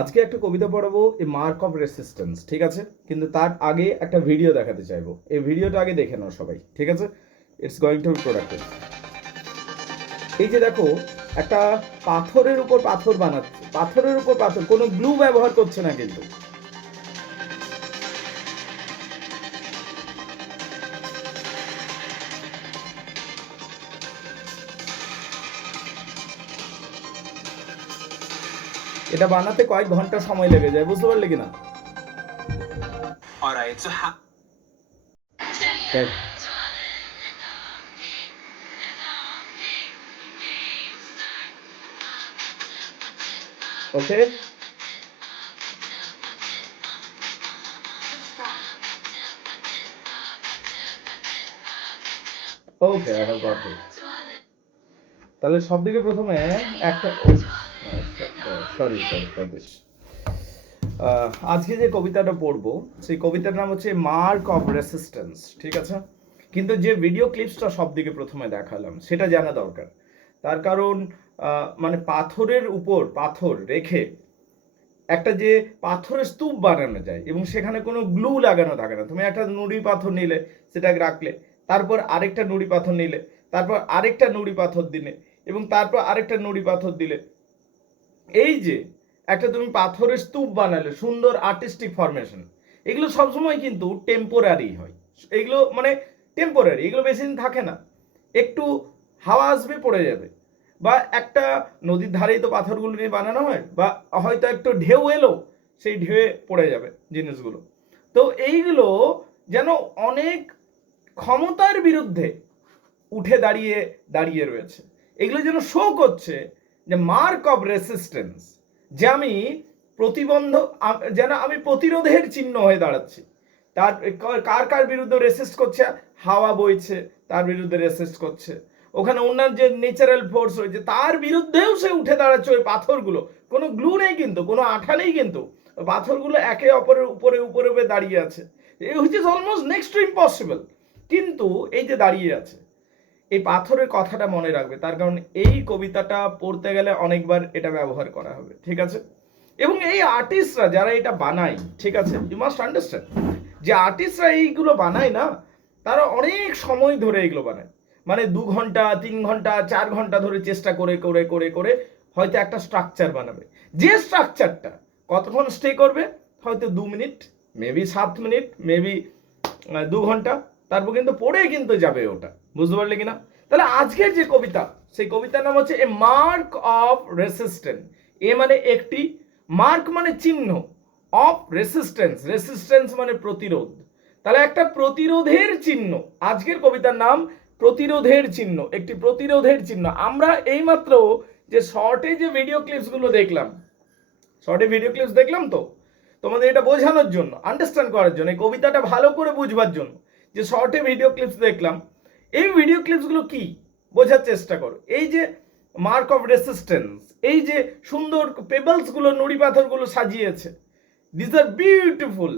আজকে একটা কবিতা পড়াবো, এ মার্ক অফ রেসিস্ট্যান্স, ঠিক আছে? কিন্তু তার আগে একটা ভিডিও দেখাতে চাইবো। এই ভিডিওটা আগে দেখে নাও সবাই, ঠিক আছে? It's going to B productive. এই যে দেখো, একটা পাথরের উপর পাথর বানাচ্ছে, পাথরের উপর পাথর, কোনো গ্লু ব্যবহার করছে না কিন্তু। এটা বানাতে কয়েক ঘন্টা সময় লেগে যায়, বুঝতে পারলে কিনা? Alright, so দেখ, ওকে ওকে, আই হ্যাভ গট ইট। তাহলে সব থেকে প্রথমে একটা, সরি সরি ফর দিস। আজকে যে কবিতাটা পড়বো সেই কবিতার নাম হচ্ছে মার্ক অফ রেসিস্ট্যান্স, ঠিক আছে? কিন্তু যে ভিডিও ক্লিপসটা সব দিকে প্রথমে দেখালাম সেটা জানা দরকার। তার কারণ মানে পাথরের উপর পাথর রেখে একটা যে পাথরের স্তূপ বানানো যায় এবং সেখানে কোনো গ্লু লাগানো থাকে না। তুমি একটা নুড়ি পাথর নিলে, সেটাকে রাখলে, তারপর আরেকটা নুড়ি পাথর নিলে, তারপর আরেকটা নুড়ি পাথর দিলে এবং তারপর আরেকটা নুড়ি পাথর দিলে, এই যে একটা তুমি পাথরের স্তূপ বানালে, সুন্দর আর্টিস্টিক ফরমেশন, এগুলো সবসময় কিন্তু টেম্পোরারি হয়। এগুলো মানে টেম্পোরারি, এগুলো বেশি দিন থাকে না। একটু হাওয়া আসবে, পড়ে যাবে। বা একটা নদীর ধারেই তো পাথরগুলো নিয়ে বানানো হয়, বা হয়তো একটু ঢেউ এলো, সেই ঢেউয়ে পড়ে যাবে জিনিসগুলো। তো এইগুলো যেন অনেক ক্ষমতার বিরুদ্ধে উঠে দাঁড়িয়ে দাঁড়িয়ে রয়েছে। এগুলো যেন শো করছে যে মার্ক অফ রেসিস্ট্যান্স, যে আমি প্রতিবন্ধ, যেন আমি প্রতিরোধের চিহ্ন হয়ে দাঁড়াচ্ছি। তার কার কার বিরুদ্ধে রেসিস্ট করছে? হাওয়া বইছে, তার বিরুদ্ধে রেসিস্ট করছে। ওখানে অন্যান্য যে ন্যাচারাল ফোর্স রয়েছে তার বিরুদ্ধেও সে উঠে দাঁড়াচ্ছে। ওই পাথরগুলো, কোনো গ্লু নেই কিন্তু, কোনো আঠা নেই কিন্তু, পাথরগুলো একে অপরের উপরে উপরে দাঁড়িয়ে আছে, which is almost next to impossible. কিন্তু এই যে দাঁড়িয়ে আছে, এই পাথরের কথাটা মনে রাখবে, তার কারণ এই কবিতাটা পড়তে গেলে অনেকবার এটা ব্যবহার করা হবে, ঠিক আছে? এবং এই আর্টিস্টরা যারা এটা বানায়, ঠিক আছে, ইউ মাস্ট আন্ডারস্ট্যান্ড, যে আর্টিস্টরা এইগুলো বানায় না, তারা অনেক সময় ধরে এগুলো বানায়। মানে 2 ঘন্টা 3 ঘন্টা 4 ঘন্টা ধরে চেষ্টা করে করে করে করে হয়তো একটা স্ট্রাকচার বানাবে। যে স্ট্রাকচারটা কতক্ষণ স্টে করবে? হয়তো 2 মিনিট, মেবি 7 মিনিট, মেবি 2 ঘন্টা, তারপর কিন্তু পড়ে কিন্তু যাবে ওটা, বুঝতে পারলে কিনা? তাহলে আজকের যে কবিতা, সেই কবিতার নাম হচ্ছে এ মার্ক অফ রেসিস্ট্যান্স। এ মানে একটি, মার্ক মানে চিহ্ন, অফ রেসিস্ট্যান্স, রেসিস্ট্যান্স মানে প্রতিরোধ। তাহলে একটা প্রতিরোধের চিহ্ন, আজকের কবিতার নাম প্রতিরোধের চিহ্ন, একটি প্রতিরোধের চিহ্ন। আমরা এইমাত্র যে শর্টে যে ভিডিও ক্লিপসগুলো দেখলাম, শর্টে ভিডিও ক্লিপস দেখলাম তো তোমাদের এটা বোঝানোর জন্য, আন্ডারস্ট্যান্ড করার জন্য, এই কবিতাটা ভালো করে বুঝবার জন্য যে শর্টে ভিডিও ক্লিপস দেখলাম। এই ভিডিও ক্লিপসগুলো কি বোঝার চেষ্টা করো। এই যে মার্ক অফ রেসিস্ট্যান্স, এই যে সুন্দর পেবলসগুলো, নুড়ি পাথরগুলো সাজিয়েছে, this are beautiful,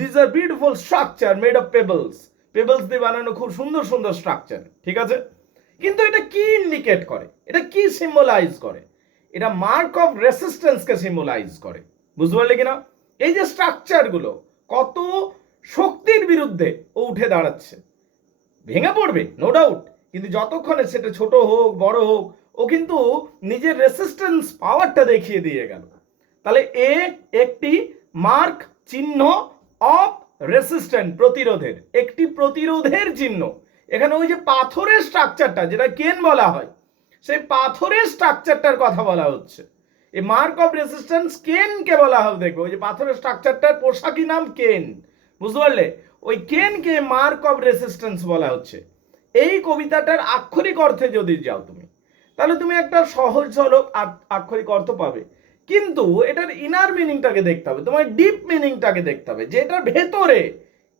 this are beautiful structure made of pebbles. Pebbles দিয়ে বানানো খুব সুন্দর সুন্দর স্ট্রাকচার, ঠিক আছে? কিন্তু এটা কি ইন্ডিকেট করে, এটা কি সিম্বলাইজ করে? এটা মার্ক অফ রেসিস্ট্যান্সকে সিম্বলাইজ করে, বুঝতে পারলে কিনা? এই যে স্ট্রাকচারগুলো কত শক্তির বিরুদ্ধে ও উঠে দাঁড়াচ্ছে, ভেঙে পড়বে নো ডাউট, কিন্তু যতক্ষণে সেটা ছোট হোক বড় হোক, ও কিন্তু নিজের রেসিস্ট্যান্স পাওয়ারটা দেখিয়ে দিয়ে গেল। তাহলে এ একটি মার্ক, চিহ্ন অফ রেসিস্ট্যান্স, প্রতিরোধের, একটি প্রতিরোধের চিহ্ন। এখানে ওই যে পাথরের স্ট্রাকচারটা, যেটা কেন বলা হয়, সেই পাথরের স্ট্রাকচারটার কথা বলা হচ্ছে। এই মার্ক অফ রেসিস্ট্যান্স কেনকে বলা হবে, দেখো ওই যে পাথরের স্ট্রাকচারটার পোশাকি নাম কেন, বুঝতে পারলে? ওই কেনকে মার্ক অফ রেসিস্ট্যান্স বলা হচ্ছে। এই কবিতাটার আক্ষরিক অর্থে যদি যাও তুমি, তাহলে তুমি একটা সহজ সরল আক্ষরিক অর্থ পাবে, কিন্তু এটার ইনার মিনিংটাকে দেখতে হবে, তোমার ডিপ মিনিংটাকে দেখতে হবে, যে এটার ভেতরে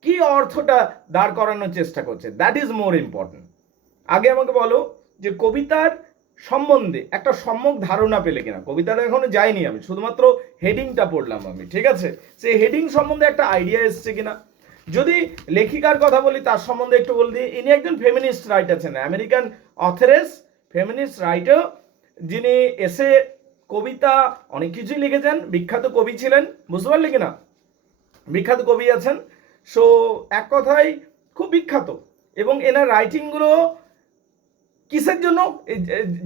কি অর্থটা দাঁড় করানোর চেষ্টা করছে। That is more important. আগে আমাকে বলো যে কবিতার সম্বন্ধে একটা সম্যক ধারণা পেলে কিনা। কবিতাটা এখনো যায়নি, আমি শুধুমাত্র হেডিংটা পড়লাম আমি, ঠিক আছে? সেই হেডিং সম্বন্ধে একটা আইডিয়া এসছে কিনা। যদি লেখিকার কথা বলি, তার সম্বন্ধে একটু বলে দিই। ইনি একজন ফেমিনিস্ট রাইটার ছিলেন, আমেরিকান অথরেস, ফেমিনিস্ট রাইটার, যিনি এসে কবিতা অনেক কিছুই লিখেছেন, বিখ্যাত কবি ছিলেন, বুঝতে পারলে কিনা, বিখ্যাত কবি আছেন। সো এক কথায় খুব বিখ্যাত, এবং এনার রাইটিংগুলো কিসের জন্য,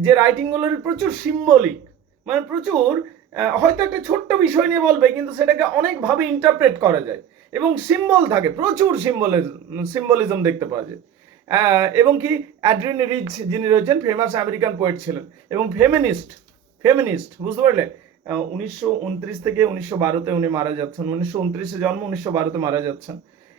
যে রাইটিংগুলোর প্রচুর সিম্বলিক, মানে প্রচুর হয়তো একটা ছোট্ট বিষয় নিয়ে বলবে কিন্তু সেটাকে অনেকভাবে ইন্টারপ্রেট করা যায়, এবং সিম্বল থাকে, প্রচুর সিম্বলিজম দেখতে পাওয়া যায়। এবং কি অ্যাড্রিন রিচ যিনি রয়েছেন ফেমাস আমেরিকান পোয়েট ছিলেন, এবং ফেমিনিস্ট বুঝতে পারলে। 1929 থেকে 1912-তে উনি মারা যাচ্ছেন, 1929-এ জন্ম, 1912-তে মারা যাচ্ছেন।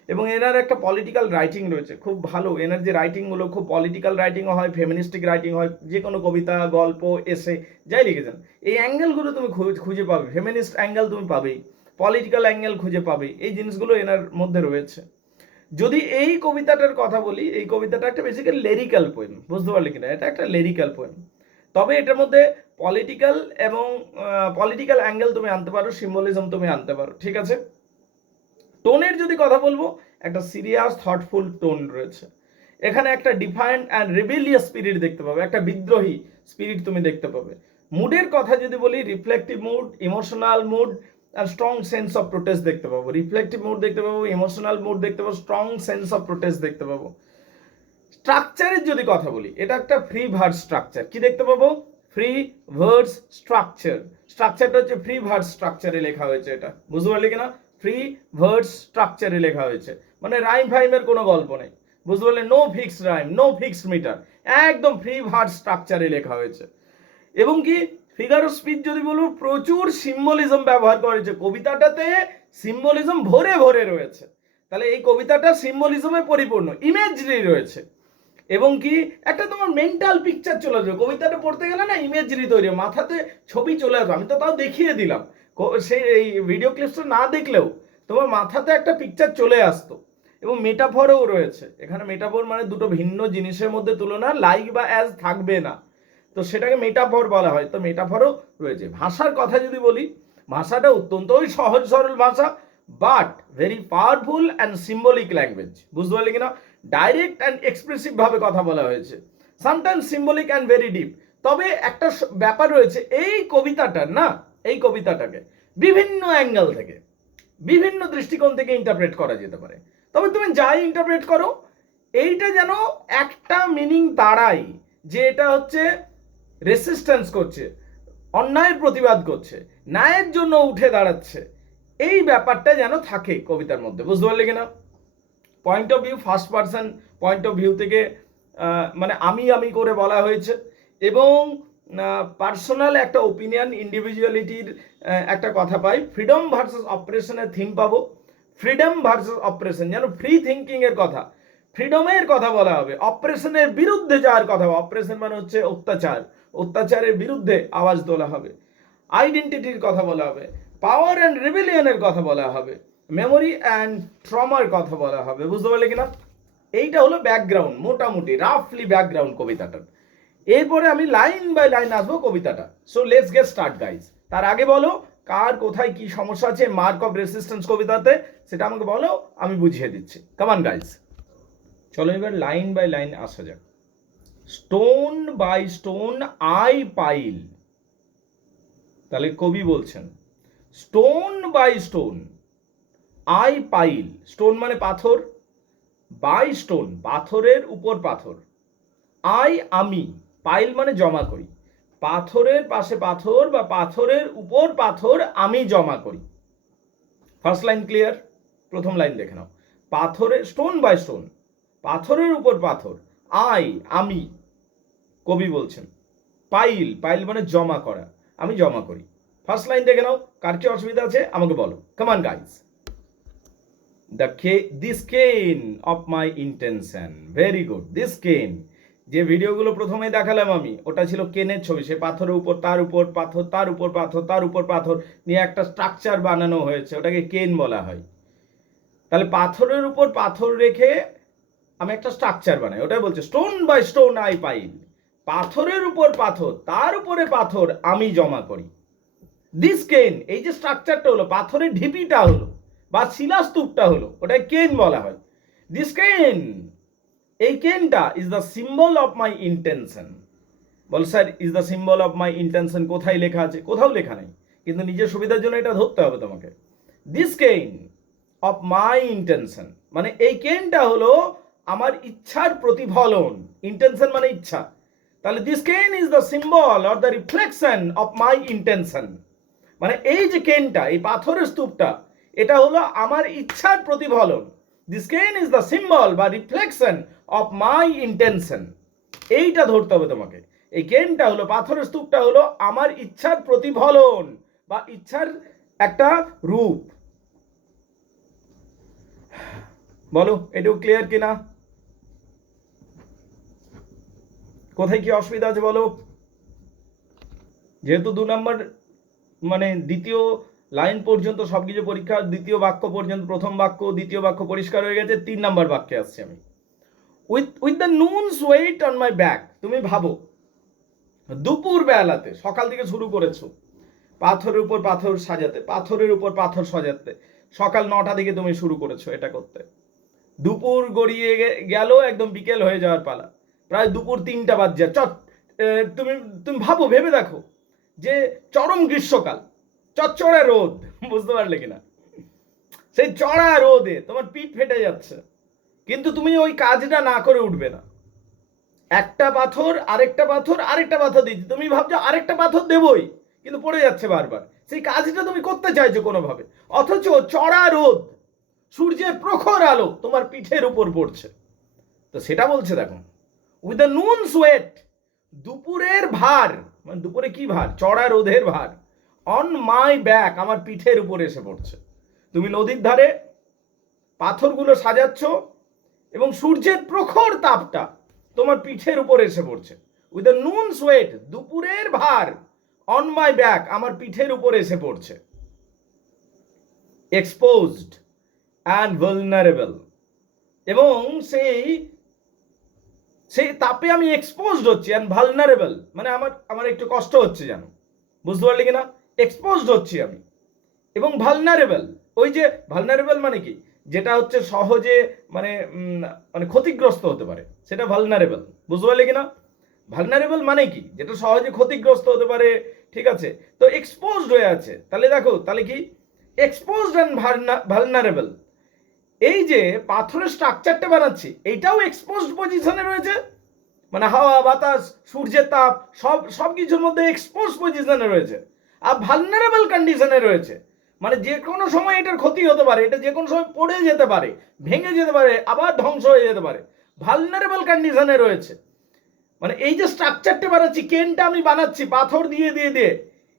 এবং এনার একটা পলিটিক্যাল রাইটিং রয়েছে খুব ভালো, এনার যে রাইটিংগুলো খুব পলিটিক্যাল রাইটিংও হয়, ফেমিনিস্টিক রাইটিং হয়, যে কোনো কবিতা, গল্প, এসে যাই লিখেছেন, এই অ্যাঙ্গেলগুলো তুমি খুঁজে পাবে, ফেমিনিস্ট অ্যাঙ্গেল তুমি পাবেই, পলিটিক্যাল অ্যাঙ্গেল খুঁজে পাবে, এই জিনিসগুলো এনার মধ্যে রয়েছে। যদি এই কবিতাটার কথা বলি, এই কবিতাটা একটা বেসিক্যালি লিরিক্যাল পোয়েম, বুঝতে পারলে কিনা, এটা একটা লিরিক্যাল পোয়েম, তবে এটার মধ্যে পলিটিক্যাল এবং পলিটিক্যাল অ্যাঙ্গেল তুমি আনতে পারো, সিম্বলিজম তুমি আনতে পারো, ঠিক আছে। টোনের যদি কথা বলবো, একটা সিরিয়াস থটফুল টোন রয়েছে এখানে, একটা ডিফাইন্ড অ্যান্ড রেবেলিয়াস স্পিরিট দেখতে পাবে, একটা বিদ্রোহী স্পিরিট তুমি দেখতে পাবে। মুডের কথা যদি বলি, রিফ্লেক্টিভ মুড, ইমোশনাল মুড আর স্ট্রং সেন্স অফ প্রোটেস্ট দেখতে পাবো, রিফ্লেক্টিভ মুড দেখতে পাবো, ইমোশনাল মুড দেখতে পাবো, স্ট্রং সেন্স অফ প্রোটেস্ট দেখতে পাবো। স্ট্রাকচারের যদি কথা বলি, এটা একটা ফ্রি ভার্স স্ট্রাকচার, কি দেখতে পাবো, ফ্রি ভার্স স্ট্রাকচার, স্ট্রাকচারটা হচ্ছে ফ্রি ভার্স স্ট্রাকচারে লেখা হয়েছে, এটা বুঝতে পারলে কিনা, ফ্রি ভার্স স্ট্রাকচারে লেখা হয়েছে, মানে রাইম ফাইমের কোনো গল্প নেই, বুঝতে পারলে, no fixed rhyme, no fixed metre, একদম ফ্রি ভার্স স্ট্রাকচারে লেখা হয়েছে। এবং কি ফিগার অফ স্পিচ যদি বলবো, প্রচুর সিম্বলিজম ব্যবহার করা হয়েছে কবিতাটাতে, সিম্বলিজম ভরে ভরে রয়েছে, তাহলে এই কবিতাটা সিম্বলিজমে পরিপূর্ণ, ইমেজরি রয়েছে। এবং কি একটা তোমার মেন্টাল পিকচার চলে আসবে, কবিতাটা পড়তে গেলে না ইমেজরি তৈরি, মাথাতে ছবি চলে আসবে, আমি তো তাও দেখিয়ে দিলাম, সেই এই ভিডিও ক্লিপসটা না দেখলেও তোমার মাথাতে একটা পিকচার চলে আসতো। এবং মেটাফরও রয়েছে এখানে, মেটাফর মানে দুটো ভিন্ন জিনিসের মধ্যে তুলনা, লাইক বা অ্যাজ থাকবে না, তো সেটাকে মেটাফর বলা হয়, তো মেটাফরও রয়েছে। ভাষার কথা যদি বলি, ভাষাটা অত্যন্তই সহজ সরল ভাষা, but very powerful and symbolic language, বুঝতে পারলে কিনা, ডাইরেক্ট অ্যান্ড এক্সপ্রেসিভ ভাবে কথা বলা হয়েছে, sometimes symbolic and very deep. তবে একটা ব্যাপার রয়েছে, এই কবিতাটার না, এই কবিতাটাকে বিভিন্ন অ্যাঙ্গেল থেকে, বিভিন্ন দৃষ্টিকোণ থেকে ইন্টারপ্রেট করা যেতে পারে, তবে তুমি যাই ইন্টারপ্রেট করো, এইটা যেন একটা মিনিং দাঁড়ায় যে এটা হচ্ছে রেসিস্ট্যান্স করছে, অন্যায়ের প্রতিবাদ করছে, ন্যায়ের জন্য উঠে দাঁড়াচ্ছে, এই ব্যাপারটা যেন থাকে কবিতার মধ্যে, বুঝতে পারলে কিনা। Point of view, first person point of view থেকে মানে আমি করে বলা হয়েছে, এবং পার্সোনাল একটা ওপিনিয়ন, ইন্ডিভিজুয়ালিটির একটা কথা পাই, ফ্রিডম ভার্সেস অপারেশনের থিম পাবো, ফ্রিডম ভার্সেস অপারেশন, যেন ফ্রি থিঙ্কিং এর কথা, ফ্রিডমের কথা বলা হবে, অপারেশনের বিরুদ্ধে যাওয়ার কথা, অপারেশন মানে হচ্ছে অত্যাচার, অত্যাচারের বিরুদ্ধে আওয়াজ তোলা হবে, আইডেন্টিটির কথা বলা হবে, পাওয়ার অ্যান্ড রিবেলিয়নের কথা বলা হবে, মেমোরি অ্যান্ড ট্রমার কথা বলা হবে, বুঝতে পারলে কিনা। এইটা হলো ব্যাকগ্রাউন্ড, মোটামুটি রাফলি ব্যাকগ্রাউন্ড কবিতাটার। এরপরে আমি লাইন বাই লাইন আসবো কবিতাটা। So let's get start guys. তার আগে বলো কার কোথায় কি সমস্যা আছে মার্ক অফ রেসিস্ট্যান্স কবিতাতে, সেটা আমাকে বলো, আমি বুঝিয়ে দিচ্ছি। কামান গাইস, চলো এবার লাইন বাই লাইন আসা যাক। Stone by stone I pile, তাহলে কবি বলছেন stone by stone I pile, stone মানে পাথর, বাই স্টোন পাথরের উপর পাথর, আই আমি, পাইল মানে জমা করি, পাথরের পাশে পাথর বা পাথরের উপর পাথর আমি জমা করি। First line clear? প্রথম লাইন দেখে নাও, পাথরের, স্টোন বাই স্টোন, পাথরের উপর পাথর, আই আমি, কবি বলছেন, পাইল, পাইল মানে জমা করা, আমি জমা করি। ফার্স্ট লাইন দেখে নাও, কার কি অসুবিধা আছে আমাকে বলো। কামান গাইস, দিস কেন of my intention, very good, this কেন, যে ভিডিওগুলো প্রথমে দেখালাম আমি, ওটা ছিল কেনের ছবি, সে পাথরের উপর, তার উপর পাথর, তার উপর পাথর, তার উপর পাথর নিয়ে একটা স্ট্রাকচার বানানো হয়েছে, ওটাকে কেন বলা হয়। তাহলে পাথরের উপর পাথর রেখে আমি একটা স্ট্রাকচার বানাই, ওটাই বলছে stone by stone I pile, পাথরের উপর পাথর, তার উপরে পাথর আমি জমা করি। দিস কেন, এই যে স্ট্রাকচারটা হলো, পাথরের ঢিপিটা হলো বা শিলাস্তূপটা হলো, ওটাই কেন বলা হয়। দিস কেন, এই কেনটা is the symbol of my intention, বল sir is the symbol of my intention, কোথায় লেখা আছে? কোথাও লেখা নেই, কিন্তু নিজের সুবিধার জন্য এটা ধরতে হবে তোমাকে। দিস কেন অফ মাই ইন্টেনশন, মানে এই কেনটা হলো আমার ইচ্ছার প্রতিফলন। ইন্টেনশন মানে ইচ্ছা, তাহলে দিস কেন is the symbol or the reflection of my intention, মানে এই যে কেনটা, এই পাথরের স্তূপটা, এটা হলো আমার ইচ্ছার প্রতিফলন। দিস কেন ইজ দ্য সিম্বল বা রিফ্লেকশন অফ মাই ইন্টেনশন, এইটা ধরতে হবে তোমাকে। এই কেনটা হলো, পাথরের স্তূপটা হলো আমার ইচ্ছার প্রতিফলন বা ইচ্ছার একটা রূপ। বলো এটাও ক্লিয়ার কিনা? কোথায় কি অসুবিধা আছে বলো? যেহেতু 2 নম্বর মানে দ্বিতীয় লাইন পর্যন্ত সবকিছু পরীক্ষা, দ্বিতীয় বাক্য পর্যন্ত, প্রথম বাক্য দ্বিতীয় বাক্য পরিষ্কার হয়ে গেছে, 3 নম্বর বাক্যে আসছি আমি। With the noon's weight on my back, তুমি ভাবো দুপুর বেলাতে, সকাল থেকে শুরু করেছো পাথরের উপর পাথর সাজাতে, পাথরের উপর পাথর সাজাতে, সকাল 9টা থেকে তুমি শুরু করেছো এটা করতে, দুপুর গড়িয়ে গেল, একদম বিকেল হয়ে যাওয়ার পালা, প্রায় দুপুর 3টা বাজছে। তুমি তুমি ভাবো, ভেবে দেখো যে চরম গ্রীষ্মকাল, চচ্চড়া রোদ, বুঝতে পারলে কিনা? সেই চড়া রোদে তোমার পিঠ ফেটে যাচ্ছে, কিন্তু তুমি ওই কাজটা না করে উঠবে না। একটা পাথর আরেকটা পাথর আরেকটা পাথর দিচ্ছি, তুমি ভাবছো আরেকটা পাথর দেবই, কিন্তু পড়ে যাচ্ছে বারবার। সেই কাজটা তুমি করতে চাইছো কোনোভাবে, অথচ চড়া রোদ, সূর্যের প্রখর আলো তোমার পিঠের উপর পড়ছে। তো সেটা বলছে দেখো, উইথ দ্য নুন সোয়েট, দুপুরের ভার, মানে দুপুরে কি ভার? চড়া রোদের ভার, অন মাই ব্যাক, আমার পিঠের উপর এসে পড়ছে। তুমি নদীর ধারে পাথরগুলো সাজাচ্ছ এবং সূর্যের প্রখর তাপটা তোমার পিঠের উপর এসে পড়ছে। উইথ দ্য নুন সোয়েট, দুপুরের ভার, অন মাই ব্যাক, আমার পিঠের উপর এসে পড়ছে। এক্সপোজড অ্যান্ড ভালনারেবল, এবং সেই সেই তাপে আমি এক্সপোজড হচ্ছি, অ্যান্ড ভালনারেবল মানে আমার একটু কষ্ট হচ্ছে, জানো, বুঝতে পারলে কিনা? এক্সপোজড হচ্ছি আমি, এবং ভালনারেবল, ওই যে ভালনারেবল মানে কি, যেটা হচ্ছে সহজে মানে মানে ক্ষতিগ্রস্ত হতে পারে, সেটা ভালনারেবল, বুঝতে পারলে কিনা? ভালনারেবল মানে কি, যেটা সহজে ক্ষতিগ্রস্ত হতে পারে, ঠিক আছে? তো এক্সপোজড হয়ে আছে, তাহলে দেখো, তাহলে কি এক্সপোজড অ্যান্ড ভালনারেবল, এই যে পাথরের স্ট্রাকচারটা বানাচ্ছি এইটাও এক্সপোজড পজিশনে রয়েছে, মানে হাওয়া বাতাস সূর্যের তাপ সব কিছুর মধ্যে এক্সপোজ পজিশনে রয়েছে, আর ভালনারেবল কন্ডিশনে রয়েছে, মানে যে কোনো সময় এটার ক্ষতি হতে পারে, এটা যে কোনো সময় পড়ে যেতে পারে, ভেঙে যেতে পারে, আবার ধ্বংস হয়ে যেতে পারে, ভালনারেবল কন্ডিশনে রয়েছে। মানে এই যে স্ট্রাকচারটা বানাচ্ছি, কেনটা আমি বানাচ্ছি পাথর দিয়ে দিয়ে দিয়ে,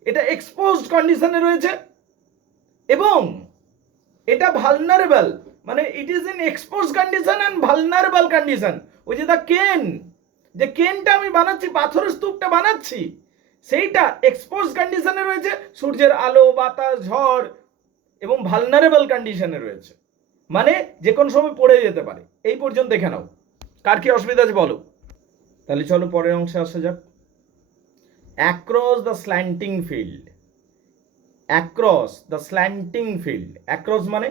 এটা এক্সপোজড কন্ডিশনে রয়েছে, এবং এটা ভালনারেবল, মানে it is in expose condition and vulnerable condition. ওই যে দা কেন, যে কেনটা আমি বানাচ্ছি, পাথরের স্তূপটা বানাচ্ছি, সেইটা এক্সপোজ কন্ডিশনে রয়েছে, সূর্যের আলো বাতাস ঝড়, এবং ভালনারেবল কন্ডিশনে রয়েছে, মানে যে কোনো সময় পড়ে যেতে পারে। এই পর্যন্ত দেখে নাও, কার কি অসুবিধা আছে বলো? তাহলে চলো পরের অংশে আসা যাক। Across the slanting field, across the slanting field, across মানে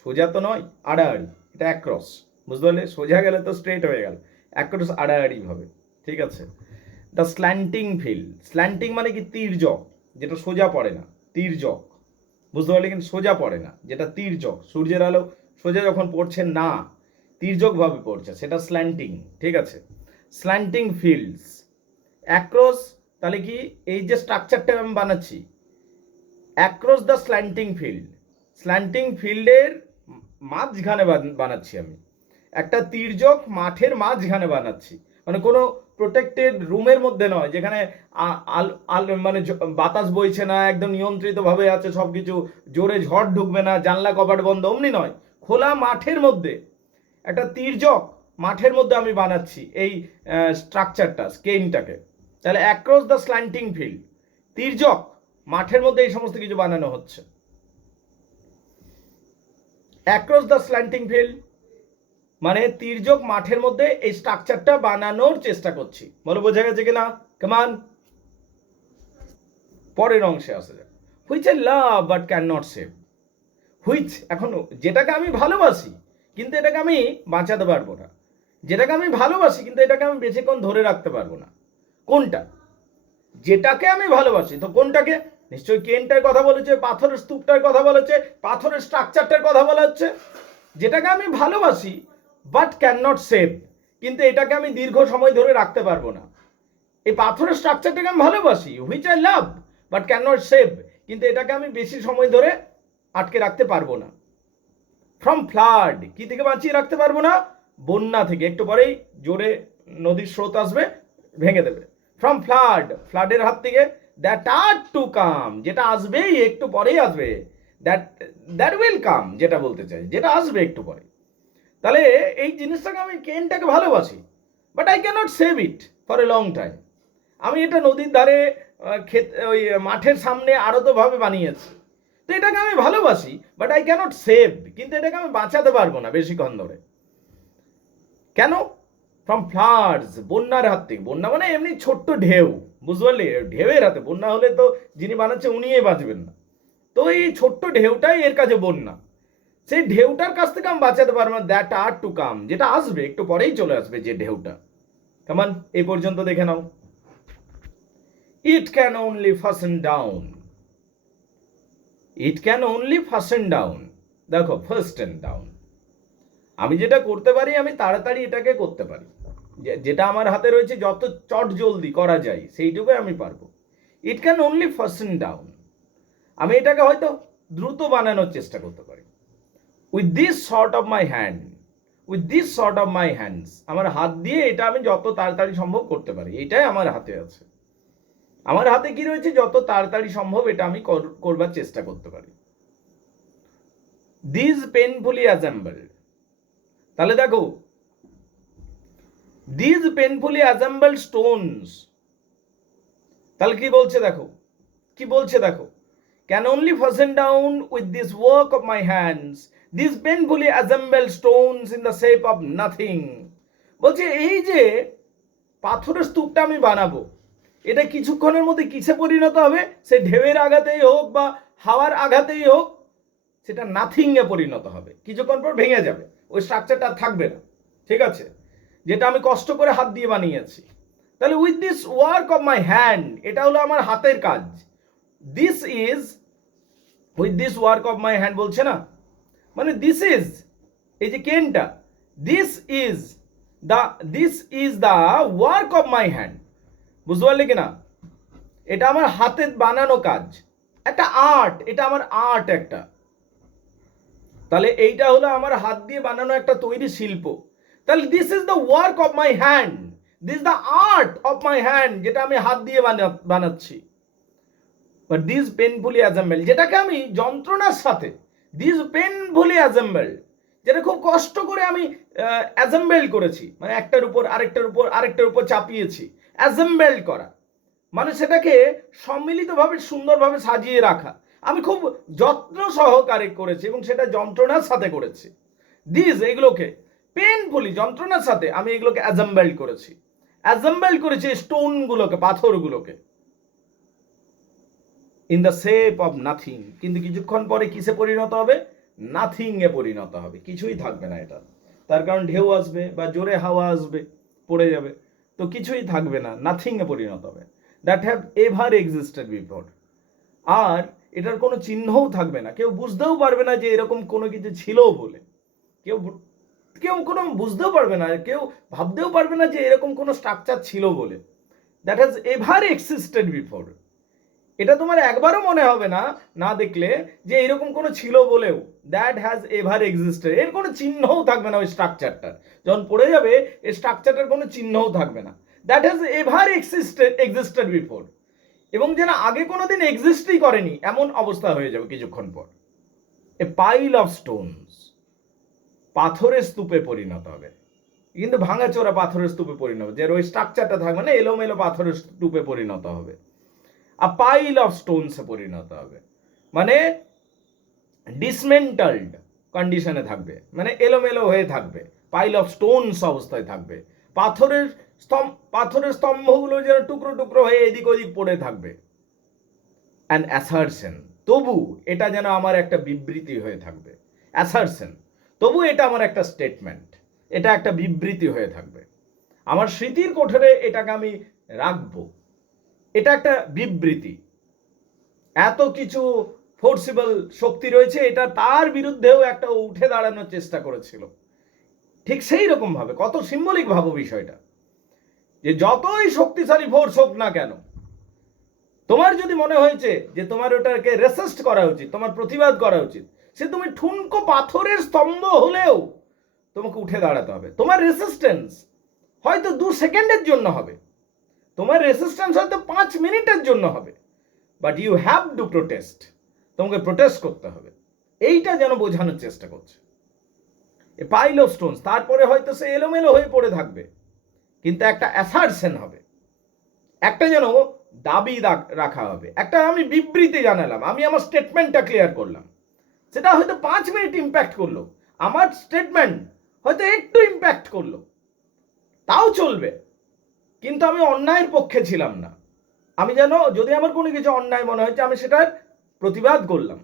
সোজা তো নয়, আড়াআড়ি, এটা অ্যাক্রস, বুঝতে পারলে? সোজা গেলে তো স্ট্রেট হয়ে গেল, অ্যাক্রস আড়াআড়ি ভাবে, ঠিক আছে? দ্য স্ল্যান্টিং ফিল্ড, স্ল্যান্টিং মানে কি তির্যক, যেটা সোজা পড়ে না, তির্যক, বুঝতে পারলে? কিন্তু সোজা পড়ে না, যেটা তির্যক, সূর্যের আলো সোজা যখন পড়ছে না, তির্যক ভাবে পড়ছে, সেটা স্ল্যান্টিং, ঠিক আছে? স্ল্যান্টিং ফিল্ডস, অ্যাক্রস, তাহলে কি এই যে স্ট্রাকচারটা আমি বানাচ্ছি, across the slanting field, slanting ফিল্ডের মাঝখানে বানাচ্ছি আমি, একটা তির্যক মাঠের মাঝখানে বানাচ্ছি, মানে কোনো প্রোটেক্টেড রুমের মধ্যে নয়, যেখানে মানে বাতাস বইছে না, একদম নিয়ন্ত্রিতভাবে আছে সব কিছু, জোরে ঝড় ঢুকবে না, জানলা কপাট বন্ধ, অমনি নয়, খোলা মাঠের মধ্যে একটা তির্যক মাঠের মধ্যে আমি বানাচ্ছি এই স্ট্রাকচারটা, স্কেইনটাকে। তাহলে অ্যাক্রস দ্য স্ল্যান্টিং ফিল্ড, তির্যক মাঠের মধ্যে এই সমস্ত কিছু বানানো হচ্ছে। অ্যাক্রস দ্য স্ল্যান্টিং ফিল্ড মানে তির্যক মাঠের মধ্যে এই স্ট্রাকচারটা বানানোর চেষ্টা করছি, বলো বোঝা গেছে কিনা? কামান, পরের অংশে আসা যাক। Which I love but can not save, which, এখন যেটাকে আমি ভালোবাসি কিন্তু এটাকে আমি বাঁচাতে পারবো না, যেটাকে আমি ভালোবাসি কিন্তু এটাকে আমি বেশিক্ষণ ধরে রাখতে পারবো না, কোনটা? যেটাকে আমি ভালোবাসি। তো কোনটাকে? নিশ্চয়ই কেনটার কথা বলেছে, পাথরের স্তূপটার কথা বলেছে, পাথরের স্ট্রাকচারটার কথা বলা হচ্ছে। যেটাকে আমি ভালোবাসি বাট ক্যান নট সেভ, কিন্তু এটাকে আমি দীর্ঘ সময় ধরে রাখতে পারবো না। এই পাথরের স্ট্রাকচারটাকে আমি ভালোবাসি, which I love but can not save, কিন্তু এটাকে আমি বেশি সময় ধরে আটকে রাখতে পারবো না। ফ্রম ফ্লাড, কি থেকে বাঁচিয়ে রাখতে পারবো না? বন্যা থেকে। একটু পরেই জোরে নদীর স্রোত আসবে, ভেঙে দেবে। ফ্রম ফ্লাড, ফ্লাডের হাত থেকে। দ্যাট আর টু কাম, যেটা আসবেই, একটু পরেই আসবে। দ্যাট দ্যাট উইল কাম, যেটা বলতে চাই, যেটা আসবে একটু পরে। তাহলে এই জিনিসটাকে, আমি কেনটাকে ভালোবাসি but I can't save it for a long time. আমি এটা নদীর ধারে ওই মাঠের সামনে আড়তভাবে বানিয়েছি, তো এটাকে আমি ভালোবাসি বাট আই ক্যানট সেভ, কিন্তু এটাকে আমি বাঁচাতে পারবো না বেশিক্ষণ ধরে। কেন? ফ্রম ফ্লাডস, বন্যার হাত থেকে। বন্যা মানে এমনি ছোট্ট ঢেউ, বুঝতে পারলি? ঢেউয়ের হাতে। বন্যা হলে তো যিনি বানাচ্ছে উনিই বাঁচবেন না। তো এই ছোট্ট ঢেউটাই এর কাছে বন্যা। সেই ঢেউটার কাছ থেকে আমি বাঁচাতে পারবো না। দ্যাট আর টু কাম, যেটা আসবে একটু পরেই চলে আসবে, যে ঢেউটা। কেমন এই পর্যন্ত দেখে নাও। It can only fasten down, it can only fasten down. দেখো, ফাস্টেন ডাউন, আমি যেটা করতে পারি, আমি তাড়াতাড়ি এটাকে করতে পারি। যেটা আমার হাতে রয়েছে, যত চট জলদি করা যায় সেইটুকুই আমি পারবো। ইট ক্যান অনলি ফাস্টেন ডাউন, আমি এটাকে হয়তো দ্রুত বানানোর চেষ্টা করতে পারি। With this short of my hand, with this short of my hands, আমার হাত দিয়ে এটা আমি যত তাড়াতাড়ি সম্ভব করতে পারি। এটাই আমার হাতে আছে। আমার হাতে কি রয়েছে? যত তাড়াতাড়ি সম্ভব এটা আমি করবার চেষ্টা করতে পারি। দিস পেনফুলি অ্যাসেম্বলড, তাহলে দেখো, দিস পেনফুলি অ্যাসেম্বলড স্টোনস, তাহলে কি বলছে দেখো, কি বলছে দেখো। Can only fasten down with this work of my hands, this painfully assembled stones in the shape of nothing. বলছে এই যে পাথরের স্তূপটা আমি বানাবো, এটা কিছুক্ষণের মধ্যে কিসে পরিণত হবে? সে ঢেউয়ের আঘাতেই হোক বা হাওয়ার আঘাতেই হোক, সেটা নাথিং এ পরিণত হবে। কিছুক্ষণ পর ভেঙে যাবে, ওই স্ট্রাকচারটা থাকবে না। ঠিক আছে? যেটা আমি কষ্ট করে হাত দিয়ে বানিয়েছি। তাহলে with this work of my hand, এটা হলো আমার হাতের কাজ। This is, with this work of my hand বলছে না, মানে দিস ইজ, এই যে কেনটা, this is the work of my hand. বুঝতে পারলে কিনা? এটা আমার হাতে বানানো কাজ, একটা আর্ট, এটা আমার আর্ট একটা। তাহলে এইটা হলো আমার হাত দিয়ে বানানো একটা তৈরি শিল্প। তাহলে this is the work of my hand, this the art of my hand, যেটা আমি হাত দিয়ে বানাচ্ছি। বাট দিস পেনফুলি অ্যাসেম্বল, যেটাকে আমি যন্ত্রণার সাথে, দিস পেনফুলি অ্যাসেম্বল, যেটা খুব কষ্ট করে আমি অ্যাসেম্বল করেছি, মানে একটার উপর আরেকটার উপর আরেকটার উপর চাপিয়েছি। অ্যাসেম্বল করা মানে সেটাকে সম্মিলিতভাবে সুন্দরভাবে সাজিয়ে রাখা। আমি খুব যত্ন সহকারে করেছি এবং সেটা যন্ত্রণার সাথে করেছি। দিস, এগুলোকে পেনফুলি, যন্ত্রণার সাথে আমি এগুলোকে অ্যাসেম্বল করেছি। অ্যাসেম্বল করেছি স্টোনগুলোকে, পাথরগুলোকে, in the shape of nothing, কিন্তু কিছুক্ষণ পরে কিসে পরিণত হবে? নাথিং এ পরিণত হবে, কিছুই থাকবে না এটা। তার কারণ ঢেউ আসবে বা জোরে হাওয়া আসবে, পড়ে যাবে, তো কিছুই থাকবে না, নাথিং এ পরিণত হবে। That have ever existed before, আর এটার কোনো চিহ্নও থাকবে না। কেউ বুঝতেও পারবে না যে এরকম কোনো কিছু ছিল বলে। কেউ কেউ কোনো বুঝতেও পারবে না, কেউ ভাবতেও পারবে না যে এরকম কোনো স্ট্রাকচার ছিল বলে। That has ever existed before, এটা তোমার একবারও মনে হবে না, না দেখলে, যে এরকম কোনো ছিল বলেও। দ্যাট হ্যাজ এভার এক্সিস্টেড, এর কোনো চিহ্নও থাকবে না ওই স্ট্রাকচারটার। যখন পড়ে যাবে এই স্ট্রাকচারটার কোনো চিহ্নও থাকবে না। That has ever existed before, এবং যেন আগে কোনোদিন এক্সিস্টই করেনি এমন অবস্থা হয়ে যাবে কিছুক্ষণ পর। এ পাইল অফ স্টোনস, পাথরের স্তূপে পরিণত হবে, কিন্তু ভাঙাচোরা পাথরের স্তূপে পরিণত হবে, যে ওই স্ট্রাকচারটা থাকবে না, এলোমেলো পাথরের স্তূপে পরিণত হবে। আ পাইল অফ স্টোনসে পরিণত হবে, মানে ডিসমেন্টালড কন্ডিশনে থাকবে, মানে এলোমেলো হয়ে থাকবে, পাইল অফ স্টোনস অবস্থায় থাকবে। পাথরের স্তম্ভগুলো যেন টুকরো টুকরো হয়ে এদিক ওদিক পড়ে থাকবে। অ্যান অ্যাসারশন, তবু এটা যেন আমার একটা বিবৃতি হয়ে থাকবে। অ্যাসারশন, তবু এটা আমার একটা স্টেটমেন্ট, এটা একটা বিবৃতি হয়ে থাকবে। আমার স্মৃতির কোঠরে এটাকে আমি রাখবো, এটা একটা বিবৃতি। এত কিছু ফোর্সিবল শক্তি রয়েছে, এটা তার বিরুদ্ধেও একটা উঠে দাঁড়ানোর চেষ্টা করেছিল। ঠিক সেই রকম ভাবে, কত সিম্বলিক ভাবো বিষয়টা, যে যতই শক্তিশালী ফোর্স হোক না কেন, তোমার যদি মনে হয়েছে যে তোমার ওটাকে রেসিস্ট করা উচিত, তোমার প্রতিবাদ করা উচিত, সে তুমি ঠুনকো পাথরের স্তম্ভ হলেও তোমাকে উঠে দাঁড়াতে হবে। তোমার রেসিস্টেন্স হয়তো 2 সেকেন্ডের জন্য হবে, তোমার রেসিস্টেন্স হয়তো 5 মিনিটের জন্য হবে, but you have to protest. তোমাকে প্রোটেস্ট করতে হবে। এইটা যেন বোঝানোর চেষ্টা করছে এ পাইল অফ স্টোনস। তারপরে হয়তো সে এলোমেলো হয়ে পড়ে থাকবে, কিন্তু একটা অ্যাসার্শন হবে, একটা যেন দাবি রাখা হবে, একটা আমি বিবৃতি জানালাম, আমি আমার স্টেটমেন্টটা ক্লিয়ার করলাম। সেটা হয়তো 5 মিনিট ইম্প্যাক্ট করলো, আমার স্টেটমেন্ট হয়তো একটু ইম্প্যাক্ট করলো, তাও চলবে, কিন্তু আমি অন্যায়ের পক্ষে ছিলাম না। আমি যেন, যদি আমার কোনো কিছু অন্যায় মনে হয়েছে, আমি সেটার প্রতিবাদ করলাম।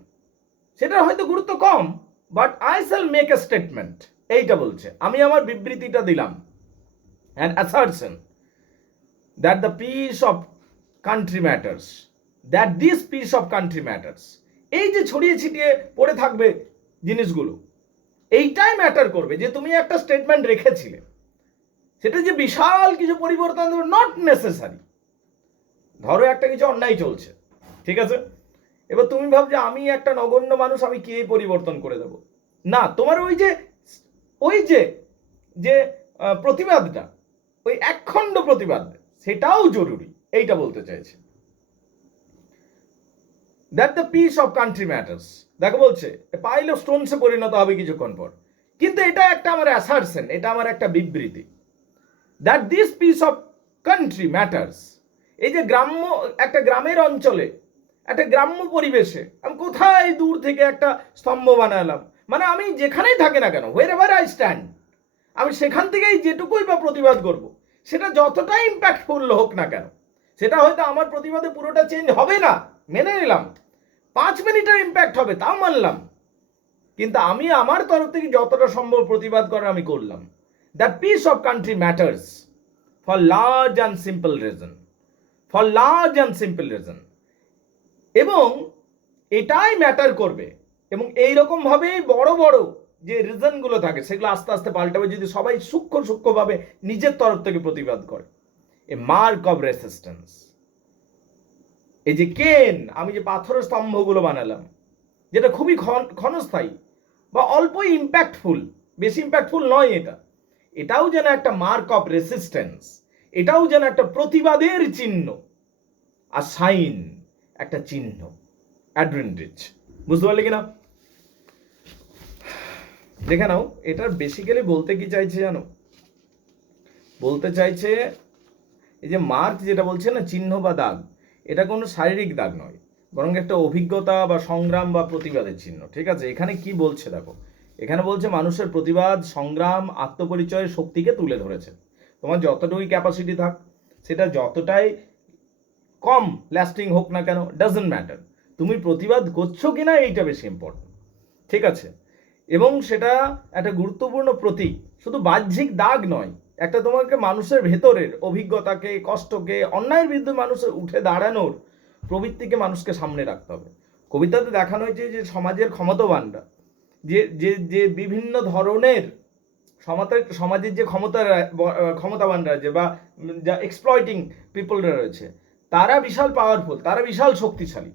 সেটার হয়তো গুরুত্ব কম, but I shall make a statement. এইটা বলছে, আমি আমার বিবৃতিটা দিলাম, an assertion that the piece of country matters, that this piece of country matters. এই যে ছড়িয়ে ছিটিয়ে পড়ে থাকবে জিনিসগুলো, এইটাই ম্যাটার করবে, যে তুমি একটা স্টেটমেন্ট রেখেছিলে। সেটা যে বিশাল কিছু পরিবর্তন দেবে, নট নেসেসারি। ধরো একটা কিছু অন্যায় চলছে, ঠিক আছে, এবার তুমি ভাবছো আমি একটা নগণ্য মানুষ, আমি কি পরিবর্তন করে দেব? না, তোমার ওই যে যে প্রতিবাদটা, ওই একখণ্ড প্রতিবাদ, সেটাও জরুরি। এইটা বলতে চাইছে, that the piece of country matters. দেখো বলছে পাইল অফ স্টোনসে পরিণত হবে কিছুক্ষণ পর, কিন্তু এটা একটা আমার অ্যাসার্শন, এটা আমার একটা বিবৃতি, that this piece of country matters. এই যে গ্রাম্য, একটা গ্রামের অঞ্চলে, একটা গ্রাম্য পরিবেশে আমি কোথায় দূর থেকে একটা স্তম্ভ বানালাম, মানে আমি যেখানেই থাকি না কেন, হোয়ার এভার আই স্ট্যান্ড, আমি সেখান থেকেই যেটুকুই বা প্রতিবাদ করব, সেটা যতটাই ইম্প্যাক্টফুল হোক না কেন, সেটা হয়তো আমার প্রতিবাদে পুরোটা চেঞ্জ হবে না, মেনে নিলাম, 5 মিনিটের ইম্প্যাক্ট হবে, তাও মানলাম, কিন্তু আমি আমার তরফ থেকে যতটা সম্ভব প্রতিবাদ করার আমি করলাম। That piece of country matters for large and simple reason, for large and simple reason. এবং এটাই ম্যাটার করবে, এবং এইরকম ভাবেই বড় বড় যে রিজনগুলো থাকে সেগুলো আস্তে আস্তে পাল্টাবে, যদি সবাই সূক্ষ্ম সূক্ষ্মভাবে নিজের তরফ থেকে প্রতিবাদ করে। এ মার্ক অফ রেসিস্টেন্স। এই যে কেন, আমি যে পাথরের স্তম্ভগুলো বানালাম, যেটা খুবই ক্ষণস্থায়ী বা অল্পই ইম্প্যাক্টফুল, বেশি ইম্প্যাক্টফুল নয়, এটাও যেন একটা মার্ক অফ রেসিস্টেন্স, এটাও যেন একটা প্রতিবাদের চিহ্ন, আর সাইন, একটা চিহ্ন, অ্যাডভান্টেজ। বুঝতে পারলে কিনা? দেখে নাও, এটা বেসিক্যালি বলতে কি চাইছে জানো? বলতে চাইছে এই যে মার্ক যেটা বলছে না, চিহ্ন বা দাগ, এটা কোনো শারীরিক দাগ নয়, বরং একটা অভিজ্ঞতা বা সংগ্রাম বা প্রতিবাদের চিহ্ন। ঠিক আছে, এখানে কি বলছে দেখো, এখানে বলছে মানুষের প্রতিবাদ, সংগ্রাম, আত্মপরিচয়ের শক্তিকে তুলে ধরেছে। তোমার যতটুকুই ক্যাপাসিটি থাক, সেটা যতটাই কম লাস্টিং হোক না কেন, ডাজন্ট ম্যাটার, তুমি প্রতিবাদ করছো কিনা এইটা বেশি ইম্পর্টেন্ট। ঠিক আছে, এবং সেটা একটা গুরুত্বপূর্ণ প্রতীক, শুধু বাহ্যিক দাগ নয়, একটা তোমাকে মানুষের ভেতরের অভিজ্ঞতাকে, কষ্টকে, অন্যায়ের বিরুদ্ধে মানুষের উঠে দাঁড়ানোর প্রবৃত্তিকে মানুষকে সামনে রাখতে হবে। কবিতাতে দেখানো হয়েছে যে সমাজের ক্ষমতাবানরা, যে যে যে বিভিন্ন ধরনের সমাজের যে ক্ষমতাবানরা আছে, বা যা এক্সপ্লয়টিং পিপলরা রয়েছে, তারা বিশাল পাওয়ারফুল, তারা বিশাল শক্তিশালী,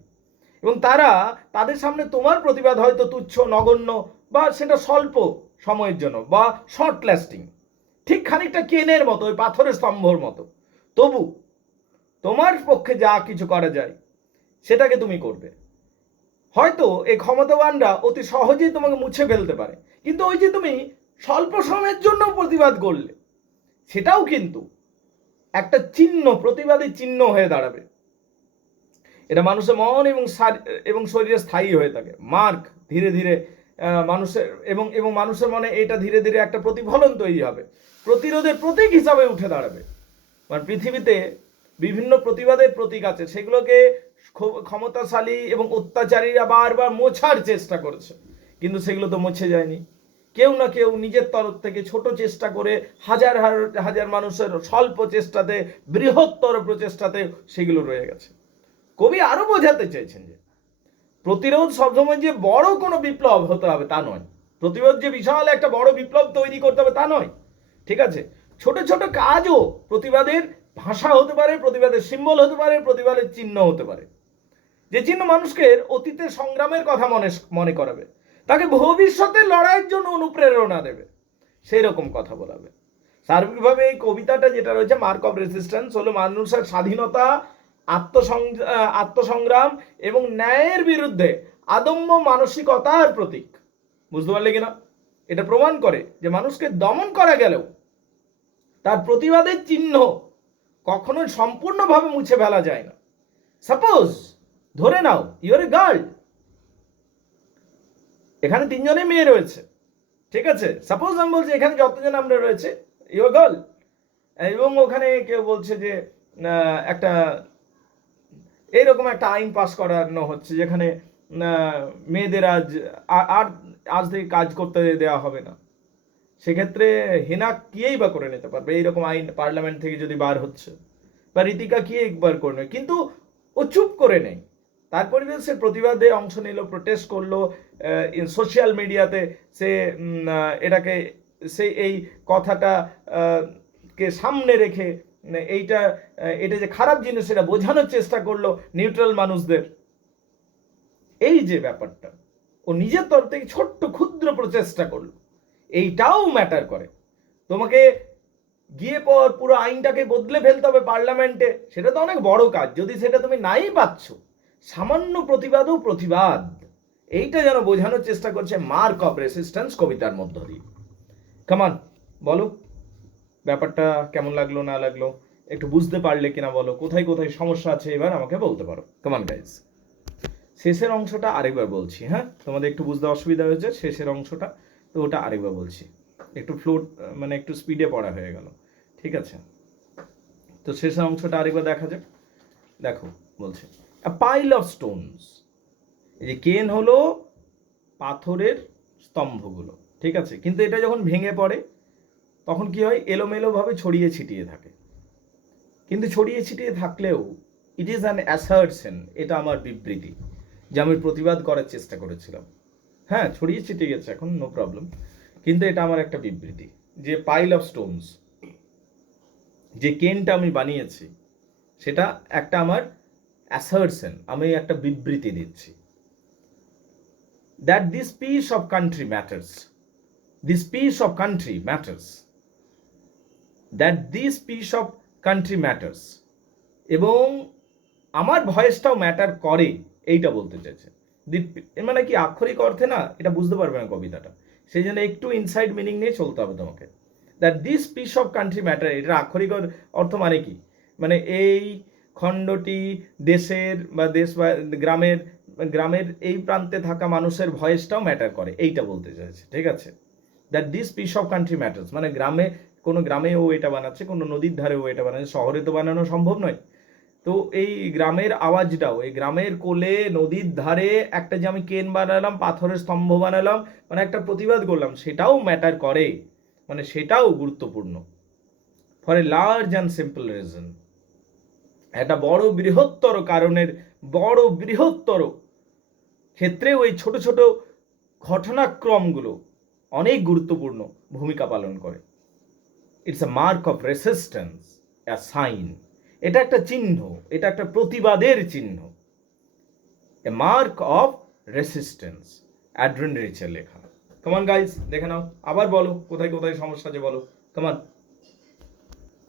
এবং তারা, তাদের সামনে তোমার প্রতিবাদ হয়তো তুচ্ছ, নগণ্য, বা সেটা স্বল্প সময়ের জন্য, বা শর্ট লাস্টিং, ঠিক খানিকটা কেনের মতো, ওই পাথরের স্তম্ভর মতো। তবু তোমার পক্ষে যা কিছু করা যায় সেটাকে তুমি করবে। হয়তো এই ক্ষমতাবানরা অতি সহজেই তোমাকে মুছে ফেলতে পারে, কিন্তু ওই যে তুমি স্বল্প সময়ের জন্য প্রতিবাদ করলে, সেটাও কিন্তু একটা চিহ্ন, প্রতিবাদী চিহ্ন হয়ে দাঁড়াবে। এটা মানুষের মন এবং শরীরে স্থায়ী হয়ে থাকে। মার্ক ধীরে ধীরে মানুষের এবং মানুষের মনে এটা ধীরে ধীরে একটা প্রতিফলন তৈরি হবে, প্রতিরোধের প্রতীক হিসাবে উঠে দাঁড়াবে। মানে পৃথিবীতে বিভিন্ন প্রতিবাদের প্রতীক আছে, সেগুলোকে ক্ষমতাশালী এবং অত্যাচারীরা বারবার মোছার চেষ্টা করেছে, কিন্তু সেগুলো তো মুছে যায়নি। কেউ না কেউ নিজের তরফ থেকে ছোট চেষ্টা করে হাজার হাজার মানুষের স্বল্প চেষ্টাতে বৃহত্তর প্রচেষ্টাতে সেগুলো রয়ে গেছে। কবি আরো বোঝাতে চেয়েছেন যে প্রতিরোধ সবসময় যে বড় কোনো বিপ্লব হতে হবে তা নয়, প্রতিরোধ যে বিশাল একটা বড় বিপ্লব তৈরি করতে হবে তা নয়, ঠিক আছে? ছোট ছোট কাজও প্রতিবাদের ভাষা হতে পারে, প্রতিবাদের সিম্বল হতে পারে, প্রতিবাদের চিহ্ন হতে পারে, যে চিহ্ন মানুষকে অতীতের সংগ্রামের কথা মনে করাবে, তাকে ভবিষ্যতের লড়াইয়ের জন্য অনুপ্রেরণা দেবে, সেই রকম কথা বলাবে। সার্বিকভাবে এই কবিতাটা যেটা রয়েছে মার্ক অফ রেসিস্ট্যান্স হলো মানুষের স্বাধীনতা, আত্মসংগ্রাম এবং ন্যায়ের বিরুদ্ধে আদম্য মানসিকতার প্রতীক। বুঝতে পারলে কিনা? এটা প্রমাণ করে যে মানুষকে দমন করা গেলেও তার প্রতিবাদের চিহ্ন কখনোই সম্পূর্ণভাবে মুছে ফেলা যায় না। সাপোজ ধরে নাও ইউর এ গার্ল, এখানে তিনজনে মেয়ে রয়েছে, ঠিক আছে? সাপোজ আমি বলছি এখানে যতজন আমরা রয়েছে ইউর গার্ল, এবং ওখানে কেউ বলছে যে একটা এইরকম একটা আইন পাস করানো হচ্ছে যেখানে মেয়েদের আজ থেকে কাজ করতে দেওয়া হবে না। সেক্ষেত্রে হেনা কিয়েই বা করে নিতে পারবে এইরকম আইন পার্লামেন্ট থেকে যদি বার হচ্ছে, বা রীতিকা কি একবার করে নেয়, কিন্তু ও চুপ করে নেই। তার পরিবেশে প্রতিবাদে অংশ নিল, প্রোটেস্ট করলো, সোশ্যাল মিডিয়াতে সে এটাকে সে এই কথাটা কে সামনে রেখে এটা যে খারাপ জিনিস সেটা বোঝানোর চেষ্টা করলো নিউট্রাল মানুষদের। এই যে ব্যাপারটা ও নিজের তরফ থেকে ছোট্ট ক্ষুদ্র প্রচেষ্টা করলো, এইটাও ম্যাটার করে। তোমাকে গিয়ে পুরো আইনটাকে বদলে ফেলতে হবে পার্লামেন্টে, সেটা তো অনেক বড় কাজ। যদি সেটা তুমি নাই পাচ্ছ, সামান্য প্রতিবাদও প্রতিবাদ, এইটা যেন বোঝানোর চেষ্টা করছে মার্ক অফ রেসিস্ট্যান্স কবিতার মধ্য দিয়ে। কামান বলো ব্যাপারটা কেমন লাগলো না লাগলো, একটু বুঝতে পারলে কিনা বলো, কোথায় কোথায় সমস্যা আছে এবার আমাকে বলতে পারো। কামান গাইজ, শেষের অংশটা আরেকবার বলছি, হ্যাঁ তোমাদের একটু বুঝতে অসুবিধা হয়েছে শেষের অংশটা, তো ওটা আরেকবার বলছি, একটু ফ্লোট মানে একটু স্পিডে পড়া হয়ে গেল, ঠিক আছে? তো শেষের অংশটা আরেকবার দেখা যাক। দেখো বলছে আ পাইল অফ স্টোনস, এই যে কেন হলো পাথরের স্তম্ভগুলো, ঠিক আছে? কিন্তু এটা যখন ভেঙে পড়ে তখন কি হয়, এলোমেলোভাবে ছড়িয়ে ছিটিয়ে থাকে। কিন্তু ছড়িয়ে ছিটিয়ে থাকলেও ইট ইজ অ্যান অ্যাসার্টশন, এটা আমার বিবৃতি যে আমি প্রতিবাদ করার চেষ্টা করেছিলাম। হ্যাঁ ছড়িয়ে ছিটিয়ে গেছে এখন, নো প্রবলেম, কিন্তু এটা আমার একটা বিবৃতি যে পাইল অফ স্টোনস, যে কেনটা আমি বানিয়েছি সেটা একটা আমার অ্যাসার্টশন, আমি একটা বিবৃতি দিচ্ছি that this piece of country matters, this piece of country matters, that this piece of country matters, এবং আমার ভয়েসটাও ম্যাটার করে, এইটা বলতে চাইছে। মানে কি আক্ষরিক অর্থে না এটা বুঝতে পারবে না কবিতাটা, সেই জন্য একটু ইনসাইড মিনিং নিয়ে চলতে হবে তোমাকে। That this piece of country matter, এটার আক্ষরিক অর্থ মানে কি, মানে এই খণ্ডটি দেশের বা দেশ বা গ্রামের এই প্রান্তে থাকা মানুষের ভয়েসটাও ম্যাটার করে, এইটা বলতে চাইছে, ঠিক আছে? That this piece of country matters মানে কোনো গ্রামে ও এটা বানাচ্ছে, কোনো নদীর ধারে ও এটা বানাচ্ছে, শহরে তো বানানো সম্ভব নয়। তো এই গ্রামের আওয়াজটাও, এই গ্রামের কোলে নদীর ধারে একটা যে আমি কেন বানালাম, পাথরের স্তম্ভ বানালাম, মানে একটা প্রতিবাদ করলাম, সেটাও ম্যাটার করে, মানে সেটাও গুরুত্বপূর্ণ। For a large and simple reason, একটা বড় বৃহত্তর কারণের, বড় বৃহত্তর ক্ষেত্রে ওই ছোট ছোট ঘটনাক্রমগুলো অনেক গুরুত্বপূর্ণ ভূমিকা পালন করে। It's a mark of resistance, a sign, এটা একটা চিহ্ন, এটা একটা প্রতিবাদের চিহ্ন, a mark of resistance, Adrienne রিচের লেখা। কমান গাইজ দেখে নাও, আবার বলো কোথায় কোথায় সমস্যা আছে বলো, কমান।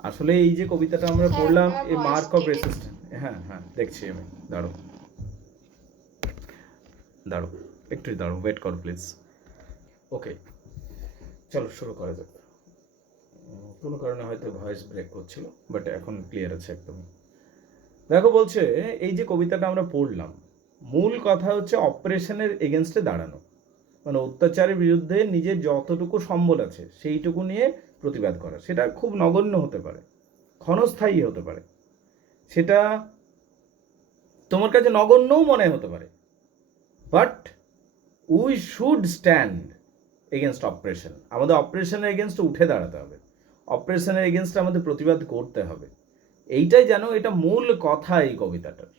আসলে এই যে কবিতাটা আমরা পড়লাম এই মার্ক অফ রেসিস্ট্যান্স, হ্যাঁ হ্যাঁ দেখছি আমি, দাঁড়ো দাঁড়ো একটু দাঁড়ো, ওয়েট করো প্লিজ। ওকে চলো শুরু করা যাক। কোনো কারণে হয়তো ভয়েস ব্রেক করছিল, বাট এখন ক্লিয়ার আছে একদম। দেখো বলছে এই যে কবিতাটা আমরা পড়লাম, মূল কথা হচ্ছে অপারেশনের এগেনস্টে দাঁড়ানো, মানে অত্যাচারের বিরুদ্ধে নিজের যতটুকু সম্বল আছে সেইটুকু নিয়ে প্রতিবাদ করা। সেটা খুব নগণ্য হতে পারে, ক্ষণস্থায়ী হতে পারে, সেটা তোমার কাছে নগণ্যও মনে হতে পারে, but we should stand against operation, আমাদের অপারেশনের এগেনস্টে উঠে দাঁড়াতে হবে, অপারেশনের এগেনস্টে আমাদের প্রতিবাদ করতে হবে। এইটাই যেন এটা মূল কথা এই কবিতাটার।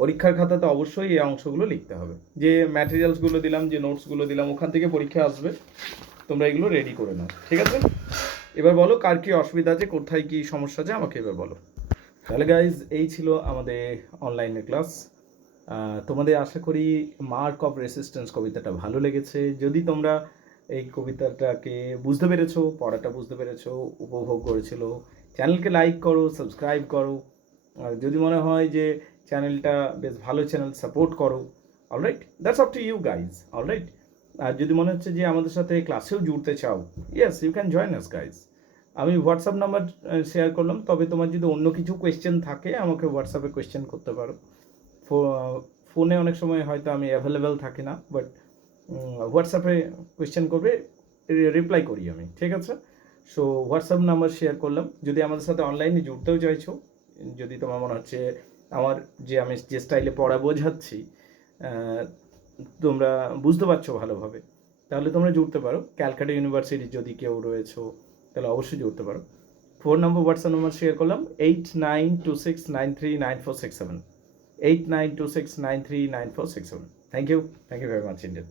পরীক্ষার খাতাতে অবশ্যই এই অংশগুলো লিখতে হবে, যে ম্যাটেরিয়ালসগুলো দিলাম, যে নোটসগুলো দিলাম, ওখান থেকে পরীক্ষা আসবে, তোমরা এগুলো রেডি করে নাও, ঠিক আছে? এবার বলো কার কী অসুবিধা আছে, কোথায় কী সমস্যা আছে আমাকে এবার বলো। তাহলে গাইজ এই ছিল আমাদের অনলাইনের ক্লাস। তোমাদের আশা করি মার্ক অফ রেসিস্ট্যান্স কবিতাটা ভালো লেগেছে। যদি তোমরা এই কবিতাটাকে বুঝতে পেরেছো, পড়াটা বুঝতে পেরেছো, উপভোগ করেছিল, চ্যানেলকে লাইক করো, সাবস্ক্রাইব করো। আর যদি মনে হয় যে চ্যানেলটা বেশ ভালো চ্যানেল, সাপোর্ট করো। Alright, that's up to you guys. Alright, আর যদি মনে হচ্ছে যে আমাদের সাথে ক্লাসেও জুড়তে চাও, yes you can join us guys. আমি হোয়াটসঅ্যাপ নাম্বার শেয়ার করলাম, তবে তোমার যদি অন্য কিছু কোয়েশ্চেন থাকে আমাকে হোয়াটসঅ্যাপে কোয়েশ্চেন করতে পারো। ফোনে অনেক সময় হয়তো আমি অ্যাভেলেবেল থাকি না, বাট হোয়াটসঅ্যাপে কোয়েশ্চেন করবে, রিপ্লাই করি আমি, ঠিক আছে? সো হোয়াটসঅ্যাপ নাম্বার শেয়ার করলাম। যদি আমাদের সাথে অনলাইনে জুড়তেও চাইছো, যদি তোমার মনে হচ্ছে আমার আমি যে স্টাইলে পড়া বোঝাচ্ছি তোমরা বুঝতে পারছো ভালোভাবে, তাহলে তোমরা জুড়তে পারো। ক্যালকাটা ইউনিভার্সিটির যদি কেউ রয়েছো তাহলে অবশ্যই জুড়তে পারো। Phone number, WhatsApp number share করলাম 8926939467, 8926939467। Thank you very much ইনডেড।